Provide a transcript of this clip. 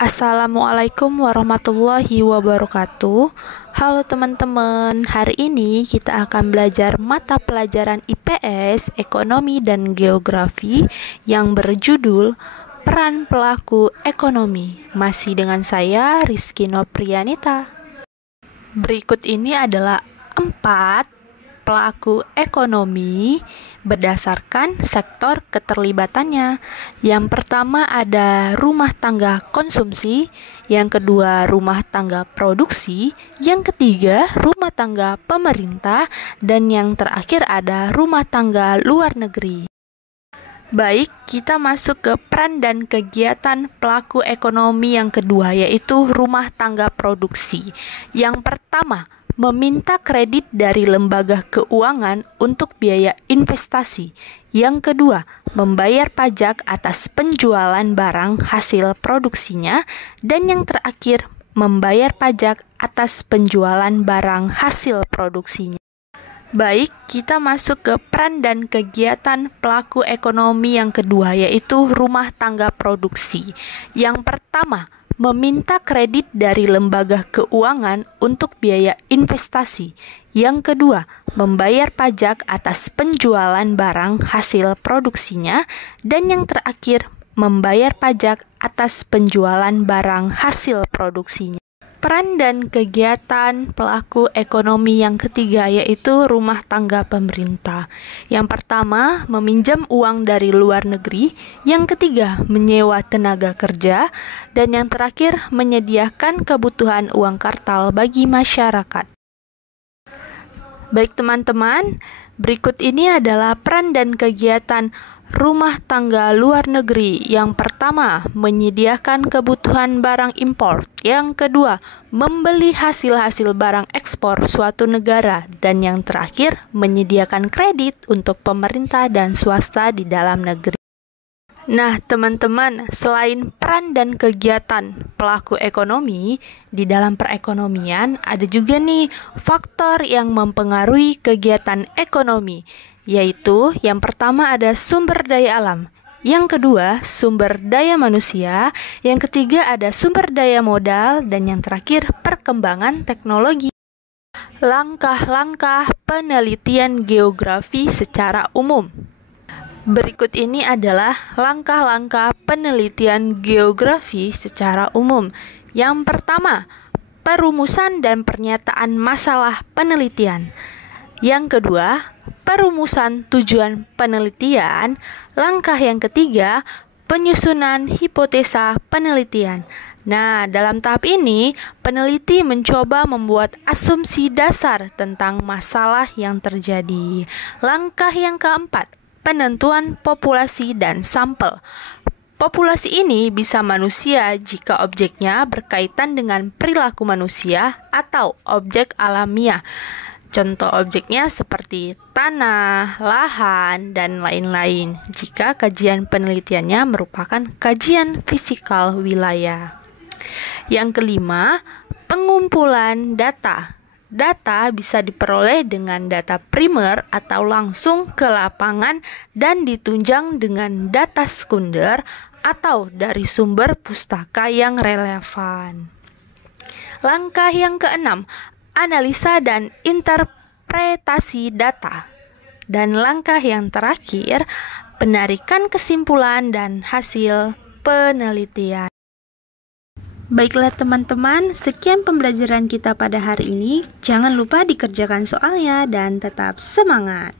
Assalamualaikum warahmatullahi wabarakatuh. Halo teman-teman, hari ini kita akan belajar mata pelajaran IPS, Ekonomi dan Geografi yang berjudul Peran Pelaku Ekonomi. Masih dengan saya, Rizky Noprianita. Berikut ini adalah 4 pelaku ekonomi berdasarkan sektor keterlibatannya. Yang pertama ada rumah tangga konsumsi, yang kedua rumah tangga produksi, yang ketiga rumah tangga pemerintah, dan yang terakhir ada rumah tangga luar negeri. Baik, kita masuk ke peran dan kegiatan pelaku ekonomi yang kedua, yaitu rumah tangga produksi. Yang pertama, meminta kredit dari lembaga keuangan untuk biaya investasi. Yang kedua, membayar pajak atas penjualan barang hasil produksinya. Dan yang terakhir, membayar pajak atas penjualan barang hasil produksinya. Baik, kita masuk ke peran dan kegiatan pelaku ekonomi yang kedua, yaitu rumah tangga produksi. Yang pertama, meminta kredit dari lembaga keuangan untuk biaya investasi. Yang kedua, membayar pajak atas penjualan barang hasil produksinya. Dan yang terakhir, membayar pajak atas penjualan barang hasil produksinya. Peran dan kegiatan pelaku ekonomi yang ketiga, yaitu rumah tangga pemerintah. Yang pertama, meminjam uang dari luar negeri. Yang ketiga, menyewa tenaga kerja. Dan yang terakhir, menyediakan kebutuhan uang kartal bagi masyarakat. Baik teman-teman, berikut ini adalah peran dan kegiatan rumah tangga luar negeri. Yang pertama, menyediakan kebutuhan barang impor. Yang kedua, membeli hasil-hasil barang ekspor suatu negara. Dan yang terakhir, menyediakan kredit untuk pemerintah dan swasta di dalam negeri. Nah, teman-teman, selain peran dan kegiatan pelaku ekonomi di dalam perekonomian, ada juga nih faktor yang mempengaruhi kegiatan ekonomi, yaitu yang pertama ada sumber daya alam, yang kedua sumber daya manusia, yang ketiga ada sumber daya modal, dan yang terakhir perkembangan teknologi. Langkah-langkah penelitian geografi secara umum. Berikut ini adalah langkah-langkah penelitian geografi secara umum. Yang pertama, perumusan dan pernyataan masalah penelitian. Yang kedua, perumusan tujuan penelitian. Langkah yang ketiga, penyusunan hipotesa penelitian. Nah, dalam tahap ini, peneliti mencoba membuat asumsi dasar tentang masalah yang terjadi. Langkah yang keempat, penentuan populasi dan sampel. Populasi ini bisa manusia jika objeknya berkaitan dengan perilaku manusia atau objek alamiah. Contoh objeknya seperti tanah, lahan, dan lain-lain. Jika kajian penelitiannya merupakan kajian fisikal wilayah. Yang kelima, pengumpulan data. Data bisa diperoleh dengan data primer atau langsung ke lapangan dan ditunjang dengan data sekunder atau dari sumber pustaka yang relevan. Langkah yang keenam, analisa dan interpretasi data. Dan langkah yang terakhir, penarikan kesimpulan dan hasil penelitian. Baiklah teman-teman, sekian pembelajaran kita pada hari ini. Jangan lupa dikerjakan soalnya dan tetap semangat.